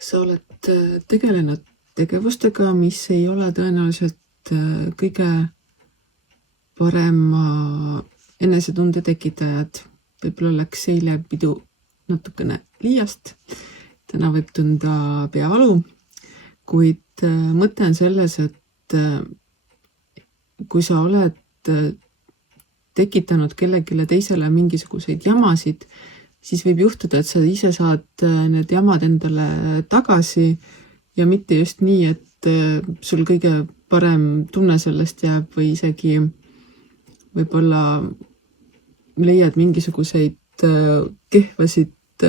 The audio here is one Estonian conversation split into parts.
Sa oled tegelenud tegevustega, mis ei ole tõenäoliselt kõige parema enesetunde tekitajad. Võib-olla läks eile pidu natukene liiast, täna võib tunda peavalu, kuid mõte on selles, et kui sa oled tekitanud kellelegi teisele mingisuguseid jamasid, siis võib juhtuda, et sa ise saad need jamad endale tagasi ja mitte just nii, et sul kõige parem tunne sellest jääb või isegi võib-olla leiad mingisuguseid kehvasid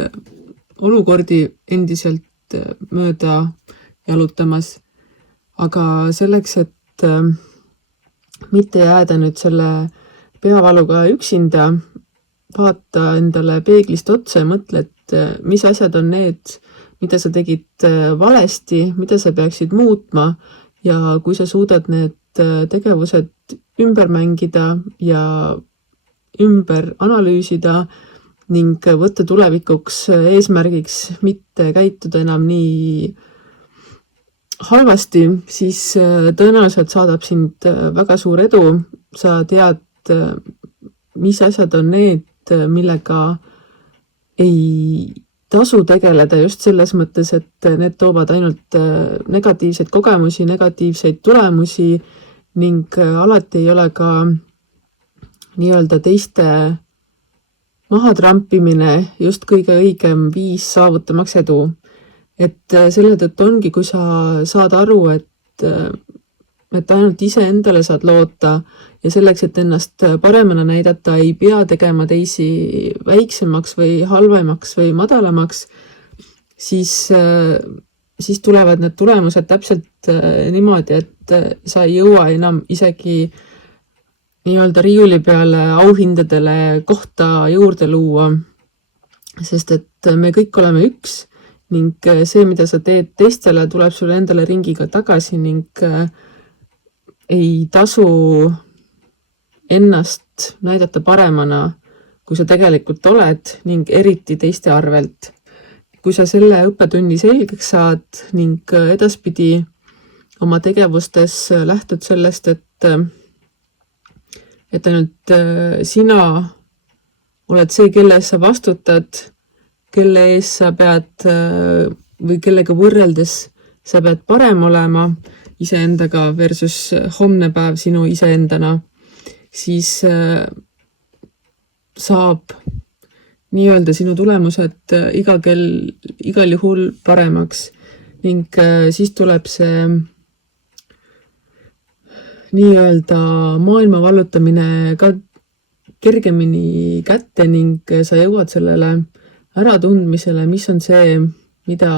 olukordi endiselt mööda jalutamas. Aga selleks, et mitte jääda nüüd selle peavaluga üksinda, vaata endale peeglist otsa ja mõtle, et mis asjad on need, mida sa tegid valesti, mida sa peaksid muutma ja kui sa suudad need tegevused ümber mängida ja ümber analüüsida ning võtta tulevikuks eesmärgiks mitte käituda enam nii halvasti, siis tõenäoliselt saadab sind väga suur edu. Sa tead, mis asjad on need, millega ei tasu tegeleda just selles mõttes, et need toovad ainult negatiivseid kogemusi, negatiivseid tulemusi ning alati ei ole ka nii-öelda teiste mahatrampimine just kõige õigem viis saavutamaks edu. Et selle tõttu ongi, kui sa saad aru, et ainult ise endale saad loota ja selleks, et ennast paremana näidata, ei pea tegema teisi väiksemaks või halvemaks või madalamaks, siis tulevad need tulemused täpselt niimoodi, et sa ei jõua enam isegi nii-öelda riiuli peale auhindadele kohta juurde luua, sest et me kõik oleme üks ning see, mida sa teed teistele, tuleb sulle endale ringiga tagasi ning ei tasu ennast näidata paremana, kui sa tegelikult oled ning eriti teiste arvelt. Kui sa selle õppetunni selgeks saad ning edaspidi oma tegevustes lähtud sellest, et ainult sina oled see, kelle ees sa vastutad, kelle ees sa pead või kellega võrreldes sa pead parem olema iseendaga versus homne päev sinu iseendana, siis saab nii-öelda sinu tulemused igal juhul paremaks ning siis tuleb see nii-öelda maailma vallutamine ka kergemini kätte ning sa jõuad sellele äratundmisele, mis on see, mida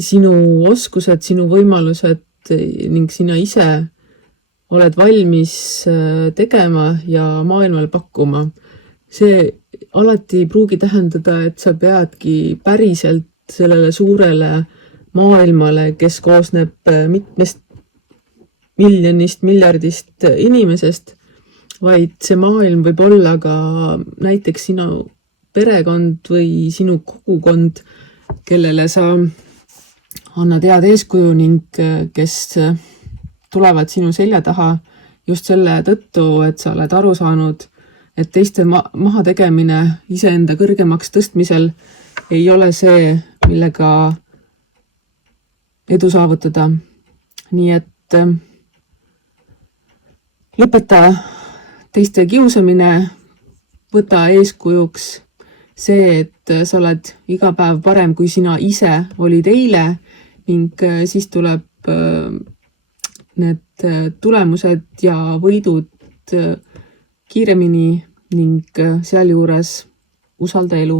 sinu oskused, sinu võimalused ning sina ise oled valmis tegema ja maailmale pakkuma. See alati ei pruugi tähendada, et sa peadki päriselt sellele suurele maailmale, kes koosneb mitmest miljonist, miljardist inimesest, vaid see maailm võib olla ka näiteks sinu perekond või sinu kogukond, kellele sa annad head eeskuju ning kes tulevad sinu selja taha just selle tõttu, et sa oled aru saanud, et teiste maha tegemine iseenda kõrgemaks tõstmisel ei ole see, millega edu saavutada. Nii et lõpeta teiste kiusamine, võta eeskujuks see, et sa oled iga päev parem, kui sina ise olid eile ning siis tuleb need tulemused ja võidud kiiremini ning sealjuures usalda elu.